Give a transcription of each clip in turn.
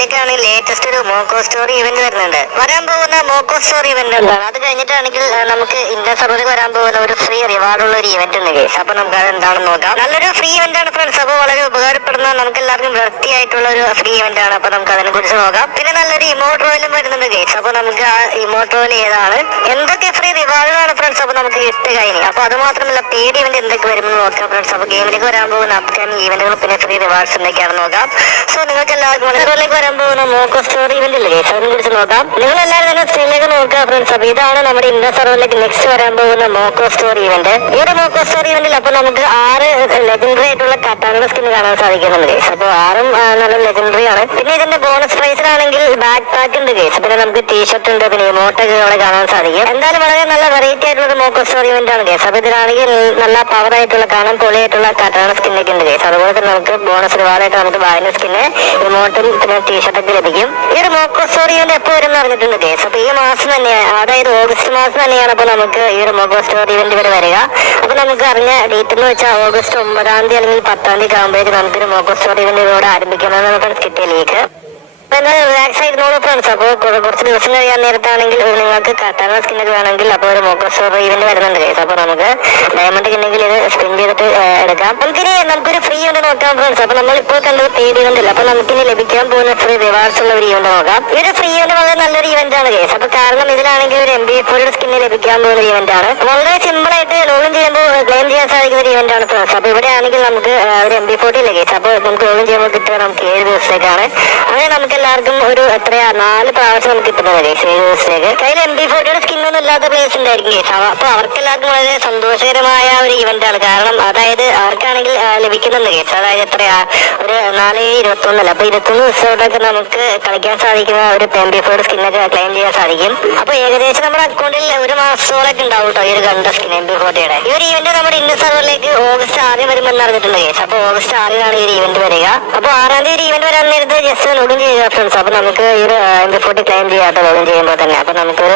ഗെയിമിലേക്കാണെങ്കിൽ latest ഒരു മോക്കോ story event വരുന്നുണ്ട്. വരാൻ പോകുന്ന മോക്കോ സ്റ്റോറി ഇവന്റ് എന്താണ്? അത് കഴിഞ്ഞിട്ടാണെങ്കിൽ നമുക്ക് ഇന്ത്യ സർവറിൽ വരാൻ പോകുന്ന ഒരു ഫ്രീ റിവാർഡ് ഉള്ള ഒരു ഇവന്റ് ഉണ്ട് ഗൈസ്. അപ്പൊ നമുക്ക് അത് എന്താണെന്ന് നോക്കാം. നല്ലൊരു ഫ്രീ ഇവന്റ് ആണ് ഫ്രണ്ട്സ്. അപ്പൊ വളരെ ഉപകാരപ്പെടുന്ന നമുക്ക് എല്ലാവർക്കും വൃത്തിയായിട്ടുള്ള ഒരു ഫ്രീ ഇവന്റ് ആണ്. അപ്പൊ നമുക്ക് അതിനെ കുറിച്ച് നോക്കാം. പിന്നെ നല്ലൊരു ഇമോട്ട് റോയിലും വരുന്നുണ്ട് ഗൈസ്. അപ്പൊ നമുക്ക് ആ ഇമോട്ട് റോയിൽ ഏതാണ്, എന്തൊക്കെ ഫ്രീ റിവാർഡുകളാണ് ഫ്രണ്ട്സ് അപ്പൊ നമുക്ക് കിട്ടുക കഴിഞ്ഞു. അപ്പൊ അത് മാത്രമല്ല പെയ്ഡ് ഇവന്റ് എന്തൊക്കെ വരുമെന്ന് നോക്കാം ഫ്രണ്ട്സ്. അപ്പൊ ഗെയിമിലേക്ക് വരാൻ പോകുന്ന അപ്കമിംഗ് ഇവന്റുകൾ പിന്നെ ഫ്രീ റിവാർഡ്സ് എന്തൊക്കെയാണെന്ന് നോക്കാം. സോ നിങ്ങൾക്ക് എല്ലാവർക്കും ലേക്ക് വരാൻ പോകുന്ന മോക്കോ സ്റ്റോറി ഇവന്റ് ഇല്ലേ ഗൈസ്, അതിനെ കുറിച്ച് നോക്കാം. നിങ്ങൾ എല്ലാവരും തന്നെ സ്ക്രീനിലേക്ക് നോക്കുക ഫ്രണ്ട്സ്. അപ്പൊ ഇതാണ് നമ്മുടെ ഇന്ത്യ സർവറിലേക്ക് നെക്സ്റ്റ് വരാൻ പോകുന്ന മോക്കോ സ്റ്റോറി ഇവന്റ്. ഈ ഒരു മോക്കോ സ്റ്റോറി ഇവന്റിൽ അപ്പൊ നമുക്ക് 6 ലെജൻഡറി ആയിട്ടുള്ള കട്ടാനയുടെ സ്കിൻ കാണാൻ സാധിക്കുന്നുണ്ട് ഗൈസ്. അപ്പൊ 6ഉം നല്ല ലെജൻഡറി ആണ്. പിന്നെ ഇതിന്റെ ബോണസ് പ്രൈസിലാണെങ്കിൽ ബാക്ക് പാക്ക് ഉണ്ട് ഗൈസ്. പിന്നെ നമുക്ക് ടീഷർട്ട് ഉണ്ട്, പിന്നെ ഇമോട്ടൊക്കെ അവിടെ കാണാൻ സാധിക്കും. എന്തായാലും വളരെ നല്ല വെറൈറ്റി ആയിട്ടുള്ള ഒരു മോക്കോ സ്റ്റോറി ഇവന്റ് ആണ് ഗൈസ്. അപ്പൊ ഇതിലാണെങ്കിൽ നല്ല പവർ ആയിട്ടുള്ള കാണാൻ പൊളിയായിട്ടുള്ള കട്ടാന സ്കിന്നൊക്കെ ഉണ്ട് ഗൈസ്. അതുപോലെ തന്നെ നമുക്ക് ബോണസ് റിവാർഡായിട്ട് നമുക്ക് ബാലിന്റെ സ്കിന്ന്, ഇമോട്ടും പിന്നെ ടീഷർട്ടൊക്കെ ലഭിക്കും. ഈ ഒരു മോക്കോ സ്റ്റോറി ഇവന്റ് എപ്പോൾ വരും എന്ന് അറിഞ്ഞിട്ടുണ്ട് ഗൈസ്. അപ്പൊ ഈ മാസം തന്നെയാണ്, അതായത് ഓഗസ്റ്റ് മാസം തന്നെയാണ് അപ്പൊ നമുക്ക് ഈ ഒരു മോക്കോ സ്റ്റോറി ഇവന്റ് വരെ വരിക. അപ്പൊ നമുക്ക് അറിഞ്ഞ ഡേറ്റ് എന്ന് വെച്ചാൽ ഓഗസ്റ്റ് 9 അല്ലെങ്കിൽ 10 ആകുമ്പോഴേക്ക് നമുക്കൊരു മോക്കോ സ്റ്റോറി ഇവന്റ് ഇവിടെ ആരംഭിക്കണമെന്നാണ് കിട്ടിയ ലീക്ക്. Relax ആയിരുന്നോളൂ friends. അപ്പോൾ കുറച്ച് ദിവസം കഴിയാൻ നേരത്താണെങ്കിൽ നിങ്ങൾക്ക് കട്ടാന സ്കിന്നൊക്കെ വേണമെങ്കിൽ അപ്പോൾ ഒരു മോക്കോ സ്റ്റോറി ഇവന്റ് വരുന്നുണ്ട് ഗൈസ്. അപ്പോൾ നമുക്ക് ഡയമണ്ട് ഉണ്ടെങ്കിൽ ഇത് സ്പിൻ ചെയ്തിട്ട് എടുക്കാം. നമുക്കൊരു ഫ്രീ ഇവന്റ് നോക്കാം ഫ്രണ്ട്സ്. അപ്പോൾ നമ്മളിപ്പോൾ കണ്ടത് പെയ്ഡ് ഇവന്റ് അല്ല. അപ്പോൾ നമുക്കിനി ലഭിക്കാൻ പോകുന്ന ഫ്രീ റിവാർഡ്സ് ഉള്ള ഒരു ഇവന്റ് നോക്കാം. ഈ ഒരു ഫ്രീ ഇവന്റ് വളരെ നല്ലൊരു ഇവന്റ് ആണ് ഗൈസ്. അപ്പോൾ കാരണം ഇതിലാണെങ്കിൽ ഒരു MP4 സ്കിന്ന് ലഭിക്കാൻ പോകുന്ന ഒരു ഇവന്റ് ആണ്. വളരെ സിമ്പിൾ ആയിട്ട് ലോഗിൻ ചെയ്യുമ്പോൾ ക്ലെയിം ചെയ്യാൻ സാധിക്കുന്ന ഒരു ഇവന്റ് ആണ് ഫ്രണ്ട്സ്. അപ്പോൾ ഇവിടെ ആണെങ്കിൽ നമുക്ക് ഒരു MP40 ഇല്ല ഗൈസ്. അപ്പോൾ നമുക്ക് ലോഗിൻ ചെയ്യുമ്പോൾ കിട്ടുക നമുക്ക് 7 ദിവസത്തേക്കാണ്. അങ്ങനെ നമുക്ക് എല്ലാവർക്കും ഒരു 4 പ്രാവശ്യം നമുക്ക് കിട്ടുന്നത് ഗൈസ് 7 ദിവസത്തേക്ക്. കയ്യിൽ MP40 സ്കിന്നൊന്നും ഇല്ലാത്ത പ്ലേസ് ഉണ്ടായിരിക്കും ഗൈസ്. അപ്പൊ അവർക്ക് എല്ലാവർക്കും വളരെ സന്തോഷകരമായ ഒരു ഇവന്റ് ആണ്. കാരണം അതായത് അവർക്കാണെങ്കിൽ ലഭിക്കുന്നുണ്ട് ഗൈസ്. അതായത് ഒരു 4/21 അപ്പൊ 21 ദിവസത്തോടൊക്കെ നമുക്ക് കളിക്കാൻ സാധിക്കുന്ന ഒരു MP40 സ്കിന്നൊക്കെ ക്ലെയിം ചെയ്യാൻ സാധിക്കും. അപ്പൊ ഏകദേശം നമ്മുടെ അക്കൗണ്ടിൽ ഒരു മാസത്തോളൊക്കെ ഉണ്ടാവും കേട്ടോ ഈ ഒരു കണ്ട സ്കിൻ MP40യുടെ. ഈ ഒരു ഇവന്റ് നമ്മുടെ ഇന്ത്യ സർവറിലേക്ക് ഓഗസ്റ്റ് 6 വരുമെന്ന് അറിഞ്ഞിട്ടുണ്ട് ഗൈസ്. അപ്പൊ ഓഗസ്റ്റ് 6 ഈ ഒരു ഇവന്റ് വരിക. അപ്പൊ 6 തീയതി ഇവന്റ് വരാൻ നേരത്തെ ജസ്റ്റ് ലോഗിൻ ചെയ്യുക ഫ്രണ്ട്സ്. അപ്പൊ നമുക്ക് ഈ ഒരു MP40 ക്ലെയിം ചെയ്യാട്ടോ ലോഗിൻ ചെയ്യുമ്പോൾ തന്നെ. അപ്പൊ നമുക്ക്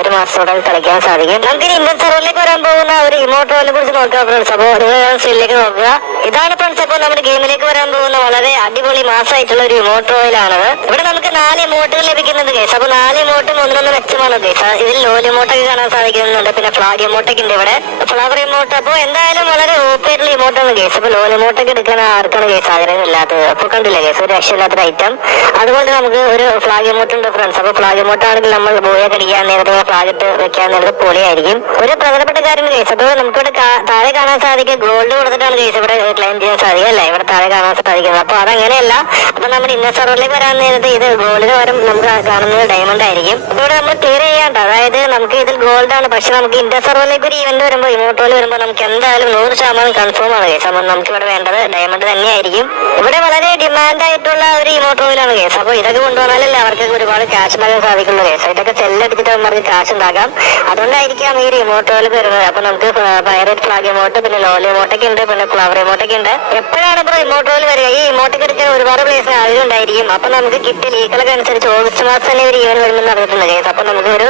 ഒരു മാസത്തോടെ കളിക്കാൻ സാധിക്കും. നമുക്ക് ഇന്ത്യൻ സർവറിലേക്ക് വരാൻ പോകുന്ന ഒരു ഇമോട്ടോനെ കുറിച്ച് നോക്കാം ഫ്രണ്ട്സ്. അപ്പോൾ നിങ്ങൾ സ്ക്രീനിലേക്ക് നോക്കുക. ഇതാണ് ഫ്രണ്ട്സ് അപ്പോൾ നമ്മുടെ ഗെയിമിലേക്ക് വരാൻ പോകുന്ന വളരെ അടിപൊളി മാസമായിട്ടുള്ള ഒരു ഇമോട്ടോയിലാണത്. ഇവിടെ നമുക്ക് 4 ഇമോട്ടുകൾ ലഭിക്കുന്നുണ്ട് ഗൈസ്. അപ്പൊ 4 ഇമോട്ടും ഒന്നിനൊന്ന് മെച്ചമാണ് ഗൈസ്. ഇതിൽ ലോൽ ഇമോട്ടൊക്കെ കാണാൻ സാധിക്കുന്നുണ്ട്. പിന്നെ ഫ്ലാഗ് ഇമോട്ടൊക്കെ ഉണ്ട് ഇവിടെ, ഫ്ലവർ ഇമോട്ട്. അപ്പോൾ എന്തായാലും വളരെ ഓപ്പൺ ആയിട്ടുള്ള ഇമോട്ടാണ് ഗൈസ്. അപ്പൊ ലോൽ ഇമോട്ടൊക്കെ എടുക്കാൻ ആർക്കാണ് ഗൈസ് ആഗ്രഹം ഇല്ലാത്തത്. അപ്പൊ കണ്ടില്ല ഗൈസ്, ഒരു രക്ഷയില്ലാത്തൊരു ഐറ്റം. അതുപോലെ നമുക്ക് ഒരു ഫ്ലാഗ് ഇമോട്ട് ഉണ്ട് ഫ്രണ്ട്സ്. അപ്പൊ ഫ്ലാഗ് ഇമോട്ട് ആണെങ്കിൽ നമ്മൾ ബോയെ കടിക്കാൻ നേരത്തെ ഫ്ലാഗ് ഇട്ട് വെക്കാൻ നേരത്തെ പൊളിയായിരിക്കും. ഒരു പ്രധാനപ്പെട്ട കാര്യം ഗൈസ്, അപ്പോൾ നമുക്കിവിടെ താഴെ കാണാൻ സാധിക്കും ഗോൾഡ് കൊടുത്തിട്ടാണ് ഗൈസ് ഇവിടെ ക്ലെയിം ചെയ്യാൻ സാധിക്കുക അല്ലേ, ഇവിടെ താഴെ കാണാൻ സാധിക്കുന്നത്. അപ്പൊ അതങ്ങനെയല്ല. അപ്പൊ നമ്മുടെ ഇന്ത്യ സർവറിലേക്ക് വരാൻ നേരത്തെ ഇത് ഗോൾഡിന് പകരം നമുക്ക് കാണുന്നത് ഡയമണ്ട് ആയിരിക്കും. അപ്പൊ ഇവിടെ നമ്മൾ ക്ലിയർ ചെയ്യാണ്ട്, അതായത് നമുക്ക് ഇതിൽ ഗോൾഡ് ആണ്. പക്ഷെ നമുക്ക് ഇന്ത്യ സർവറിലേക്ക് ഒരു ഇവന്റ് വരുമ്പോൾ ഇമോട്ടോയിൽ വരുമ്പോൾ നമുക്ക് എന്തായാലും 100% കൺഫേം ആണ് ഗൈസ്. അപ്പൊ നമുക്ക് ഇവിടെ വേണ്ടത് ഡയമണ്ട് തന്നെയായിരിക്കും. ഇവിടെ വളരെ ഡിമാൻഡ് ആയിട്ടുള്ള ഒരു ഇമോട്ടോയിലാണ് ഗൈസ്. അപ്പൊ ഇതൊക്കെ കൊണ്ടുവന്നാലല്ലേ അവർക്ക് ഒരുപാട് ക്യാഷ് ഉണ്ടാക്കാൻ സാധിക്കുന്ന ഗൈസ്. ഇതൊക്കെ സെല്ലടിച്ചിട്ട് അവർക്ക് ക്യാഷ് ഉണ്ടാക്കാം. അതുകൊണ്ടായിരിക്കാം ഈ ഇമോട്ടോയിൽ വരുന്നത്. അപ്പൊ നമുക്ക് പൈറേറ്റ് ഫ്ലാഗ് ഇമോട്ട്, പിന്നെ ലോല ഇമോട്ടൊക്കെ ഉണ്ട്, പിന്നെ ഫ്ലവർ ഇമോട്ടൊക്കെ ഉണ്ട്. എപ്പോഴാണ് ഇപ്പോൾ ഇമോട്ടോയിൽ വരിക? ഈ ഇമോട്ടൊക്കെ എടുക്കാൻ ഒരുപാട് പ്ലേസിന് ആഗ്രഹമുണ്ടായിരിക്കും. അപ്പൊ നമുക്ക് കിട്ടിയ ലീക്കുകളൊക്കെ അനുസരിച്ച് ഓഗസ്റ്റ് മാസം തന്നെ ഒരു ഈവൻ വരുമെന്ന് അറിഞ്ഞിട്ടുണ്ട് ഗൈസ്. അപ്പൊ നമുക്ക് ഒരു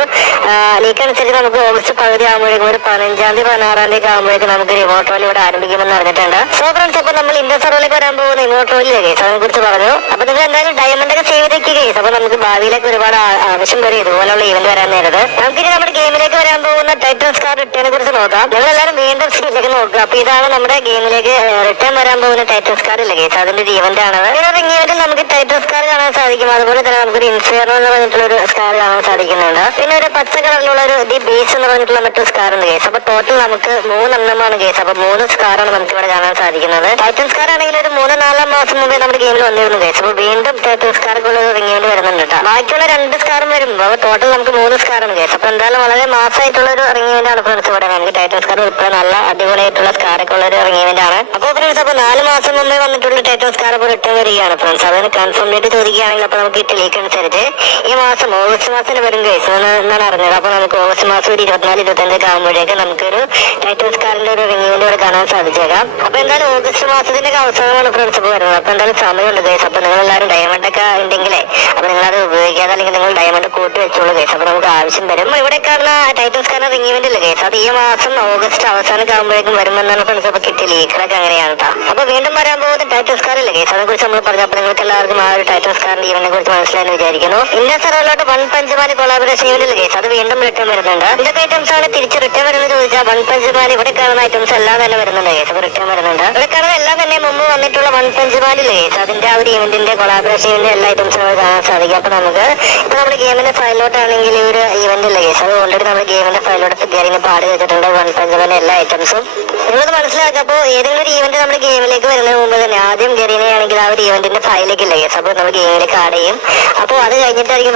ലീക്ക് അനുസരിച്ച് നമുക്ക് ഓഗസ്റ്റ് പകുതി ആകുമ്പോഴേക്കും ഒരു 15 16 ആകുമ്പോഴേക്കും നമുക്ക് ഇമോട്ടോയിൽ ഇവിടെ ആരംഭിക്കുമെന്ന് അറിഞ്ഞിട്ടുണ്ട്. സോ ഫ്രണ്ട്സ്, അപ്പൊ നമ്മൾ ഇന്ത്യ സർവറിലേക്ക് വരാൻ പോകുന്ന ഇമോട്ടോയിൽ ഗൈസ് അതിനെ കുറിച്ച് പറഞ്ഞു. അപ്പൊ നിങ്ങൾ എന്തായാലും ഡയമണ്ട് ഒക്കെ സേവ് ചെയ്തേക്കുക ഗൈസ്. അപ്പൊ നമുക്ക് ഭാവിയിലേക്ക് ഒരുപാട് ആവശ്യം വരും ഇതുപോലുള്ള ഇവന്റ് വരാൻ നേരത്ത്. നമുക്കിനി നമ്മുടെ ഗെയിമിലേക്ക് വരാൻ പോകുന്ന ടൈറ്റൻ സ്കാർ റിട്ടേണിനെ കുറിച്ച് നോക്കാം. നിങ്ങൾ എല്ലാവരും വീണ്ടും സ്ക്രീനിലേക്ക് നോക്കുക. അപ്പൊ ഇതാണ് നമ്മുടെ ഗെയിമിലേക്ക് റിട്ടേൺ വരാൻ പോകുന്ന ടൈറ്റൻ സ്കാർ ഇല്ല ഗൈസ്, അതിന്റെ ഒരു ഇവന്റ് ആണ്. ഇവന്റിൽ നമുക്ക് ടൈറ്റൻ സ്കാർ കാണാൻ സാധിക്കും. അതുപോലെ തന്നെ നമുക്കൊരു ഇൻഫിയർണോ എന്ന് പറഞ്ഞിട്ടുള്ള ഒരു സ്കാർ കാണാൻ സാധിക്കുന്നുണ്ട്. പിന്നെ ഒരു പച്ച കളറിലുള്ള ഒരു ദി ബേസ് എന്ന് പറഞ്ഞിട്ടുള്ള മറ്റൊരു സ്കാർ ഉണ്ട് ഗൈസ്. അപ്പൊ ടോട്ടൽ നമുക്ക് 3 എണ്ണമാണ് ഗൈസ്. അപ്പൊ 3 സ്കാറാണ് നമുക്ക് ഇവിടെ കാണാൻ സാധിക്കുന്നത്. ടൈറ്റൻ സ്കാർ ആണെങ്കിൽ ഒരു 3-4 മാസം മുമ്പേ നമ്മുടെ ഗെയിമിൽ വന്നിരുന്നു ഗൈസ്. അപ്പൊ വീണ്ടും ടൈറ്റൻ സ്കാർക്കുള്ള റിങ്ങേണ്ടി വരുന്നുണ്ട് കേട്ടോ. ബാക്കിയുള്ള 2 സ്കാറും വരും. അപ്പൊ ടോട്ടൽ നമുക്ക് 3 സ്കാറാണ് ഗൈസ്. അപ്പൊ എന്തായാലും വളരെ മാസമായിട്ടുള്ള ഒരു റിങ്ങേന്റ് ആണ് ഫ്രണ്ട്സ്. ഇവിടെ നമുക്ക് ടൈറ്റൻ സ്കാർ ഇപ്പോൾ നല്ല അടിപൊളിയായിട്ടുള്ള സ്കാറൊക്കെ ഉള്ള ഒരു റിങ്ങേന്റ് ആണ്. അപ്പൊ ഫ്രണ്ട്സ്, അപ്പൊ 4 മാസം മുമ്പേ വന്നിട്ടുള്ള ടൈറ്റൻ സ്കാർ ഇപ്പോൾ റിട്ടേൺ വരികയാണ് ഫ്രണ്ട്സ്. അതിന് കൺഫേം ആയിട്ട് ചോദിക്കുകയാണെങ്കിൽ അപ്പൊ നമുക്ക് ലീക്ക് അനുസരിച്ച് ഈ മാസം ഓഗസ്റ്റ് മാസത്തിൽ വരും ഗൈസ് എന്നാണ് അറിഞ്ഞത്. അപ്പൊ നമുക്ക് ഓഗസ്റ്റ് മാസം ഒരു 24-25 ആകുമ്പോഴേക്ക് നമുക്കൊരു ടൈറ്റൻ സ്കാറിന്റെ ഒരു റിങ്ങേന്റ് ഇവിടെ കാണാൻ സാധിച്ചേക്കാം. അപ്പൊ എന്തായാലും ഓഗസ്റ്റ് മാസത്തിന്റെ അവസാനമാണ് ഫ്രണ്ട്സ് ഇപ്പോൾ വരുന്നത്. അപ്പൊ എന്തായാലും സമയമുണ്ട് ഗൈസ്. അപ്പൊ നിങ്ങൾ എല്ലാവരും ഡയമണ്ട് ഒക്കെ ഉണ്ടെങ്കിലേ അപ്പൊ നിങ്ങളത് ഉപയോഗിക്കാതെ, അല്ലെങ്കിൽ നിങ്ങൾ ഡയമണ്ട് കൂട്ടി വെച്ചോളൂ കേസ്. അപ്പൊ നമുക്ക് ആവശ്യം വരും. ഇവിടെ കാണുന്ന ടൈറ്റൻസ് സ്കാനർ റിംഗ് ഇവന്റ് ഇല്ല കേസ്, അത് ഈ മാസം ഓഗസ്റ്റ് അവസാനമൊക്കെ ആകുമ്പോഴേക്കും വരുമെന്നാണ് ഫ്രണ്ട്സ് അപ്പൊ കിട്ടിയ ലീക്കുകളൊക്കെ അങ്ങനെയാണ് കേട്ടോ. അപ്പൊ വീണ്ടും വരാൻ പോകുന്ന ടൈറ്റൻസ് സ്കാർ ഇല്ല കേസ്, അതിനെ കുറിച്ച് നമ്മൾ പറഞ്ഞു. അപ്പൊ നിങ്ങൾക്ക് എല്ലാവർക്കും ആ ഒരു ടൈറ്റൻസ് സ്കാറിന്റെ ഇവന്റിനെ കുറിച്ച് മനസ്സിലായെന്ന് വിചാരിക്കുന്നു. ഇന്ത്യ സർവറിലോട്ട് വൺ പഞ്ച് മാൻ കൊളാബറേഷൻ ഇവന്റ് ഇല്ല കേസ്, അത് വീണ്ടും റിട്ടേൺ വരുന്നുണ്ട്. എന്തൊക്കെ ഐറ്റംസ് ആണ് തിരിച്ച് റിട്ടേൺ വരുന്നത് ചോദിച്ചാൽ വൺ പഞ്ച് മാൻ ഇവിടെ കാണുന്ന ഐറ്റംസ് എല്ലാം തന്നെ വരുന്നുണ്ട് കേസ്. അപ്പൊ റിട്ടേൺ വരുന്നുണ്ട്. ഇവിടെ കാണുന്ന എല്ലാം തന്നെ മുമ്പ് വന്നിട്ടുള്ള വൺ പഞ്ച് മാനില്ലേ കേസ്, അതിന്റെ ആ ഒരു ഇവന്റിന്റെ കൊളാബറേഷൻ ഇവന്റ് എല്ലാ ഐറ്റംസും നമുക്ക് കാണാൻ സാധിക്കും. അപ്പൊ നമുക്ക് ഇപ്പൊ നമ്മുടെ ഗെയിമിന്റെ ഫയലിലോട്ടാണെങ്കിൽ ഒരു ഇവന്റ് ഇല്ല കേസ്, അത് ഓൾറെഡി നമ്മുടെ ഗെയിമിന്റെ ഫയലിലോട്ട് കയറി പാടി വെച്ചിട്ടുണ്ട് വൺ പഞ്ച് മാൻ എല്ലാ ഐറ്റംസും. നിങ്ങളത് മനസ്സിലാക്കുക. അപ്പോൾ ഏതെങ്കിലും ഒരു ഈവന്റ് നമ്മുടെ ഗെയിമിലേക്ക് വരുന്നതിന് മുമ്പ് തന്നെ ആദ്യം ഗെറിനെയാണെങ്കിൽ ആ ഒരു ഈവന്റിന്റെ ഫയലിലേക്ക് ഇല്ല കേസ്, അപ്പോൾ നമ്മൾ ഗെയിമിലേക്ക് ആഡ് ചെയ്യും. അപ്പോൾ അത് കഴിഞ്ഞിട്ടായിരിക്കും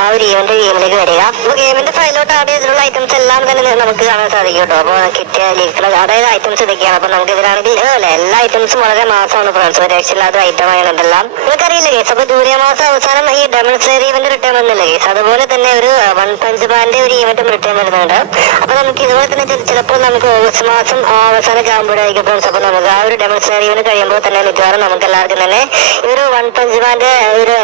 ആ ഒരു ഈവന്റ് ഗെയിമിലേക്ക് വരിക. അപ്പോൾ ഗെയിമിന്റെ ഫയലിലോട്ട് ആഡ് ചെയ്തിട്ടുള്ള ഐറ്റംസ് എല്ലാം തന്നെ നമുക്ക് കാണാൻ സാധിക്കും കേട്ടോ. അപ്പോൾ കിട്ടിയ ലീക്കുകൾ അതായത് ഐറ്റംസ് ഇതൊക്കെയാണ്. അപ്പോൾ നമുക്ക് ഇതിലാണെങ്കിൽ എല്ലാ ഐറ്റംസും വളരെ മാസമാണ് ഫ്രണ്ട്സ്, ഒരു രക്ഷയില്ലാത്ത ഐറ്റമാണ് ഇതെല്ലാം. നിങ്ങൾക്കറിയില്ല കേസ്. അപ്പോൾ ജൂലൈ മാസം അവസാനം ഈ ഡെമോൺസ്ട്രേറ്റ് ഈവന്റ് റിട്ടേൺ വന്നില്ല കേസ്, അതുപോലെ തന്നെ ഒരു വൺ പഞ്ച് മാന്റെ ഒരു ഈവന്റും റിട്ടേൺ വരുന്നുണ്ട്. അപ്പോൾ നമുക്ക് ഇതുപോലെ തന്നെ ചിലപ്പോൾ നമുക്ക് ഓഗസ്റ്റ് മാസം അവസാനമൊക്കെ ആകുമ്പോഴായിരിക്കും ഫ്രണ്ട്സ്. അപ്പോൾ നമുക്ക് ആ ഒരു ഡെമോൺസ്ട്രേറ്റ് ഈവന്റ് കഴിയുമ്പോൾ തന്നെ മിക്കവാറും നമുക്ക് എല്ലാവർക്കും തന്നെ ഈ ഒരു വൺ പഞ്ച് മാന്റെ ഒരു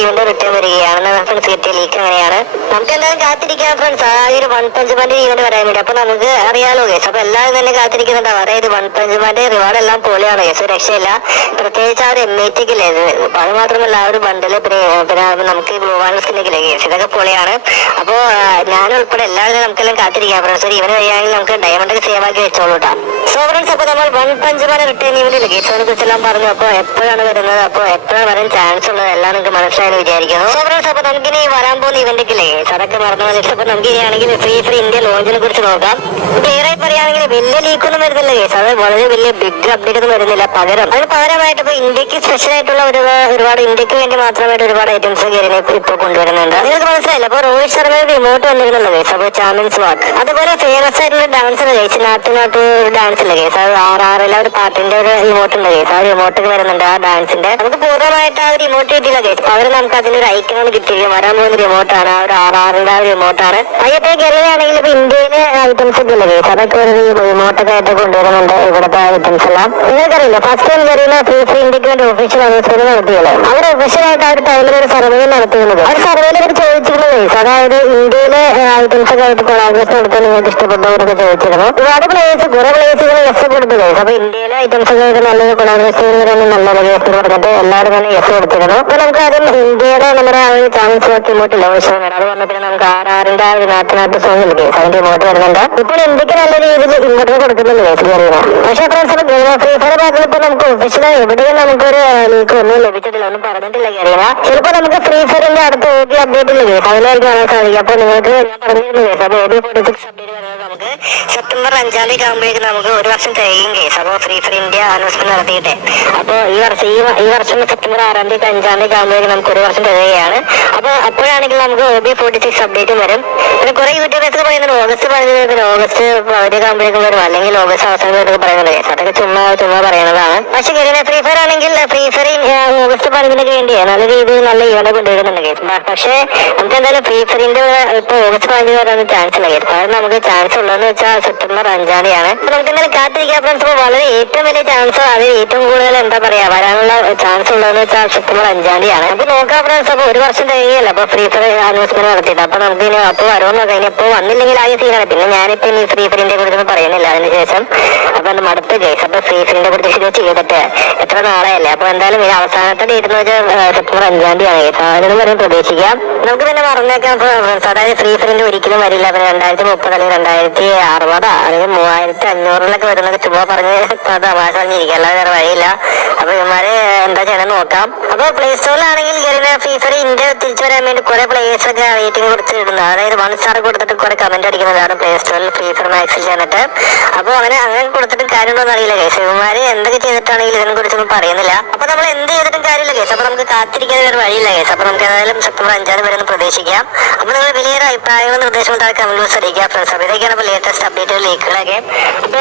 ഈവന്റ് റിട്ടേൺ വരികയാണ് ഫ്രണ്ട്സ്. കിട്ടിയ ലീക്ക് അങ്ങനെയാണ്. നമുക്ക് എന്തായാലും കാത്തിരിക്കാം ഫ്രണ്ട്സ് ആ ഒരു വൺ പഞ്ച് മാന്റെ ഈവന്റ് വരാൻ വേണ്ടി. അപ്പൊ നമുക്ക് അറിയാലോ കേസ്, അപ്പൊ എല്ലാവരും തന്നെ കാത്തിരിക്കുന്നുണ്ടാവും. അതായത് വൺ പഞ്ച് മാന്റെ റിവാർഡ് എല്ലാം പൊളിയാണ് കേസ്, രക്ഷയില്ല. പ്രത്യേകിച്ച് ആ ഒരു MATക്ക് ഇല്ലേ, അത് മാത്രമല്ല ആ ഒരു ബണ്ടില്, പിന്നെ നമുക്ക് ബ്ലൂ വാൻ സ്കിന്നില്ലേ കേസ്, ഇതൊക്കെ പൊളിയാണ്. അപ്പോ ഞാൻ ഉൾപ്പെടെ എല്ലാവരും നമുക്കെല്ലാം കാത്തിരിക്കാം ഫ്രണ്ട്സ്. ഒരു ഇവന് കഴിയാണെങ്കിൽ നമുക്ക് ഡയമണ്ട് ഒക്കെ സേവ് ആക്കി വെച്ചോളൂ കേട്ടോ. സോ ഫ്രണ്ട്സ്, അപ്പൊ നമ്മൾ വൺ പഞ്ച് മാൻ റിട്ടേൺ ഈവന്റ് കേസ് അതിനെ കുറിച്ചെല്ലാം പറഞ്ഞു. അപ്പൊ എപ്പോഴാണ് വരുന്നത്, അപ്പൊ എപ്പോഴാണ് വരാൻ ചാൻസ് ഉള്ളത് എല്ലാം നിങ്ങൾക്ക് മനസ്സിലായെന്ന് വിചാരിക്കുന്നു. സോ ഫ്രണ്ട്സ്, അപ്പൊ നമുക്കിനി വരാൻ പോകുന്ന ഇവന്റ് ഇല്ലേ കേസ്, അതൊക്കെ മറന്നു വന്നിട്ട് അപ്പൊ നമുക്ക് ഇനിയാണെങ്കിൽ ഫ്രീ ഇന്ത്യ ലോഞ്ചിനെ കുറിച്ച് നോക്കാം. ക്ലിയർ ആയി പറയുകയാണെങ്കിൽ വലിയ ലീക്കൊന്നും വരുന്നില്ല കേസ്, അത് വളരെ വലിയ ബിഗ് അപ്ഡേറ്റ് ഒന്നും വരുന്നില്ല. അതിന് പകരമായിട്ട് ഇപ്പൊ ഇന്ത്യക്ക് സ്പെഷ്യൽ ആയിട്ടുള്ള ഒരുപാട് ഇന്ത്യക്ക് വേണ്ടി മാത്രമായിട്ട് ഒരുപാട് ഐറ്റംസ് ഇപ്പൊ കൊണ്ടുവരുന്നുണ്ട്. നിങ്ങൾക്ക് മനസ്സിലായില്ല. അപ്പൊ രോഹിത് ശർമ്മയുടെ റിമോട്ട് വന്നിരുന്നുള്ള കേസ്, അപ്പൊ ചാമ്പ്യൻസ് വാക്ക്, അതുപോലെ ഫേമസ് ആയിട്ടുള്ള ഡാൻസ് കഴിച്ച് നാട്ടു ഡാൻസ് ഇല്ല കേസ്, അത് RRL ഒരു പാട്ടിന്റെ ഒരു റിമോട്ട് ഉണ്ട് കേസ്, ആ റിമോട്ട് വരുന്നുണ്ട് ആ ഡാൻസിന്റെ. നമുക്ക് പൂർണ്ണമായിട്ട് ആ ഒരു റിമോട്ട് കിട്ടിയില്ല കേസ്, അവർ നമുക്ക് അതിന്റെ ഒരു ഐക്കണാണ് കിട്ടിയത്. വരാൻ പോകുന്ന റിമോട്ടാണ് ആ ഒരു RRLന്റെ ആ ഒരു റിമോട്ടാണ്. അയ്യപ്പോ ഗെറിയാണെങ്കിൽ ഇപ്പൊ ഇന്ത്യയിലെ ഐറ്റംസ് ഒക്കെ ഇല്ല കേസ്, അതൊക്കെ ഒരു റിമോട്ടൊക്കെ ആയിട്ട് കൊണ്ടുവരുന്നുണ്ട് ഇവിടുത്തെ ഐറ്റംസ് എല്ലാം. നിങ്ങൾക്കറിയില്ല, ഫസ്റ്റ് ടൈം ഗെറിയിലെ ഫ്രീ ഇന്ത്യക്ക് വേണ്ടി ഒഫീഷ്യൽ അനൗൺസ്മെന്റ് നടത്തിയത്, അവർ ഒഫീഷ്യലായിട്ട് ആ ഒരു ടൈമിൽ ഒരു സർവേ നടത്തുന്നത്. ആ സർവേയിൽ അവർ ചോദിച്ചിരുന്നത് കേസ്, അതായത് ഇന്ത്യയിലെ ഐറ്റംസ് ഒക്കെ ആയിട്ട് കൊളാബറേഷൻ നടത്താൻ നിങ്ങൾക്ക് ഇഷ്ടപ്പെട്ടവരൊക്കെ ചോദിച്ചിരുന്നു. ഒരുപാട് കുറെ പ്ലേസുകൾ എസ് കൊടുത്തു കേസ്. അപ്പൊ ഇന്ത്യയിലെ ഐറ്റംസ് ഒക്കെ ആയിട്ട് നല്ലൊരു കൊളാബറേഷൻ നല്ലൊരു കേസ് പറഞ്ഞിട്ട് എല്ലാവരും തന്നെ എസ് കൊടുത്തിരുന്നു. അപ്പൊ നമുക്ക് ആദ്യം ഇന്ത്യയുടെ നമ്മുടെ ആ ഒരു ചാൻസ് വാക്ക് ഇമോട്ട് ലോഷൻ വേണം, അത് പറഞ്ഞ പിന്നെ നമുക്ക് RRന്റെ ആ ഒരു നാട്ടു സോങ് ഇല്ല കേസ്, അതിന്റെ ഇമോട്ട് വരുന്നുണ്ട്. ഇപ്പോൾ ഇന്ത്യക്ക് നല്ല രീതിയിൽ ഇമോട്ട് കൊടുക്കുന്നുണ്ട് കേസ് കയറിയത്. പക്ഷേ ഫ്രണ്ട്സ്, ഫ്രീ ഫയർ ഭാഗത്തിൽ ഇപ്പൊ നമുക്ക് ഒഫീഷ്യലായി എവിടെയും നമുക്കൊരു ലീക്ക് ഒന്നും ലഭിച്ചിട്ടില്ല, ഒന്നും പറഞ്ഞിട്ടില്ല കയറിയ. ചിലപ്പോൾ നമുക്ക് ഫ്രീ ഫയറിന്റെ അടുത്ത് അപ്ഡേറ്റ് ഇല്ല കേസ്, അതിലായിരിക്കും കാണാൻ സാധിക്കും. അപ്പൊ നിങ്ങൾക്ക് ഞാൻ പറഞ്ഞിരുന്നു കേസ്, അപ്പൊ OB 46 അപ്ഡേറ്റ് വരുന്നത് നമുക്ക് സെപ്റ്റംബർ 5-ാം തീയതി ആകുമ്പോഴേക്കും നമുക്ക് ഒരു വർഷം തികയും കേസ്. അപ്പോൾ ഫ്രീ ഫയർ ഇന്ത്യ അനൗൺസ്മെന്റ് നടത്തിയിട്ട് അപ്പോൾ ഈ വർഷം സെപ്റ്റംബർ 6-ാം തീയതി 5-ാം തീയതി ആകുമ്പോഴേക്കും നമുക്ക് ഒരു വർഷം തികയാണ്. അപ്പോൾ അപ്പോഴാണെങ്കിൽ നമുക്ക് OB 46 അപ്ഡേറ്റും വരും. പിന്നെ കുറെ യൂട്യൂബേഴ്സ് പറയുന്നത് ഓഗസ്റ്റ് പറയുന്നത്, പിന്നെ ഓഗസ്റ്റ് പകുതിയൊക്കെ ആകുമ്പോഴേക്കും വരും, അല്ലെങ്കിൽ ഓഗസ്റ്റ് അവസാനം പറയുന്നത് കേസ്, അതൊക്കെ ചുമ്മാ പറയുന്നതാണ്. പക്ഷെ ഫ്രീ ഫയർ ആണെങ്കിൽ ഫ്രീ ഫയർ ഓഗസ്റ്റ് 15-ന് വേണ്ടിയാണ് നല്ല രീതിയിൽ നല്ല ഇവന്റ് കൊണ്ടുവരുന്നുണ്ട് കേസ്. പക്ഷേ നമുക്ക് എന്തായാലും ഫ്രീ ഫയറിന്റെ ഇപ്പൊ ഓഗസ്റ്റ് 15 വരാൻ ചാൻസ് ഇല്ല കേസ്. അതായത് നമുക്ക് ചാൻസ് ഉള്ളതെന്ന് വെച്ചാൽ സെപ്റ്റംബർ 5-ാം തീയതിയാണ്. അപ്പൊ നമുക്ക് എന്തായാലും കാത്തിരിക്കാൻ ഫ്രണ്ട്സ്. വളരെ ഏറ്റവും വലിയ ചാൻസ്, അത് ഏറ്റവും കൂടുതൽ എന്താ പറയാ വരാനുള്ള ചാൻസ് ഉള്ളതെന്ന് വെച്ചാൽ സെപ്റ്റംബർ 5-ാം തീയതിയാണ്. അപ്പൊ നോക്കാം ഫ്രണ്ട്സ്. അപ്പൊ ഒരു വർഷം തികയല്ല അപ്പൊ ഫ്രീ ഫയർ അനൗൺസ്മെന്റ് നടത്തിയിട്ട്. അപ്പൊ നമുക്ക് ഇനി അപ്പൊ വരുമെന്ന് കഴിഞ്ഞാൽ ഇപ്പൊ വന്നില്ലെങ്കിൽ ആദ്യം സീനാണ്. പിന്നെ ഞാനിപ്പോ ഇനി ഫ്രീ ഫയറിന്റെ കുറിച്ചൊന്നും പറയുന്നില്ല അതിനുശേഷം. അപ്പൊ എന്റെ മടുത്ത കേസ്. അപ്പൊ ഫ്രീ ഫയറിന്റെ കുറിച്ച് ചെയ്തിട്ട് എത്ര നാളെയല്ലേ. അപ്പൊ എന്തായാലും ഈ അവസാനത്തെ ഡേറ്റ് എന്ന് വെച്ചാൽ സെപ്റ്റംബർ 5-ാം തീയതിയാണ് കേസ്. അതിനും വരെ പ്രതീക്ഷിക്കാം. നമുക്ക് പിന്നെ പറഞ്ഞേക്കാം ഫ്രണ്ട്സ്, അതായത് ഫ്രീ ഫയറിന്റെ ഒരിക്കലും വരില്ല. പിന്നെ 2030 അല്ലെങ്കിൽ 2060 അല്ലെങ്കിൽ 3500 വരുന്നത് ചുമ്മാ പറഞ്ഞ് തമാശ പറഞ്ഞിരിക്കുക, അല്ലാതെ വേറെ വഴിയില്ല. അപ്പൊ ഇവന്മാര് എന്താ ചെയ്യണമെന്ന് നോക്കാം. അപ്പൊ പ്ലേ സ്റ്റോറിലാണെങ്കിൽ ഫ്രീ ഫയർ ഇന്ത്യ തിരിച്ചു വരാൻ വേണ്ടി കുറെ പ്ലേയേഴ്സ് ഒക്കെ റേറ്റിംഗ് കൊടുത്തിടുന്നത്, അതായത് 1 സ്റ്റാർ കൊടുത്തിട്ട് കുറെ കമന്റ് അടിക്കുന്നതാണ് പ്ലേ സ്റ്റോറിൽ ഫ്രീ ഫയർ മാക്സിൽ ചെന്നിട്ട്. അപ്പൊ അങ്ങനെ കൊടുത്തിട്ട് കാര്യമുണ്ടോന്ന് അറിയില്ല കേസ്. ഇവന്മാര് എന്തൊക്കെ ചെയ്തിട്ടാണെങ്കിൽ ഇതിനെ കുറിച്ചൊന്നും പറയുന്നില്ല. അപ്പൊ നമ്മൾ എന്ത് ചെയ്തിട്ടും കാര്യമില്ല കേസ്. അപ്പൊ നമുക്ക് കാത്തിരിക്കാൻ വേറെ വഴിയില്ല കേസ്. അപ്പൊ നമുക്ക് ഏതായാലും സെപ്റ്റംബർ 5-ാം തീയതി വരെ പ്രതീക്ഷിക്കാം. അപ്പൊ നിങ്ങൾ വലിയൊരു അഭിപ്രായങ്ങളും നിർദ്ദേശവും താഴെ കമന്റ് ബോക്സ് അറിയിക്കുക ഫ്രണ്ട്സ്. അപ്പൊ ഇതൊക്കെയാണ് ഇപ്പൊ ലേറ്റസ്റ്റ് അപ്ഡേറ്റ് ലീക്കുകളൊക്കെ. അപ്പോൾ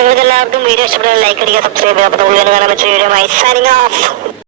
നിങ്ങൾക്ക് എല്ലാവർക്കും വീഡിയോ ഇഷ്ടപ്പെട്ടാൽ ലൈക്ക് അടിക്കുക, സബ്സ്ക്രൈബ് ചെയ്യുക. അപ്പോൾ നമുക്ക് കാണാൻ പറ്റിയ വീഡിയോ സൈനിങ് ഓഫ്.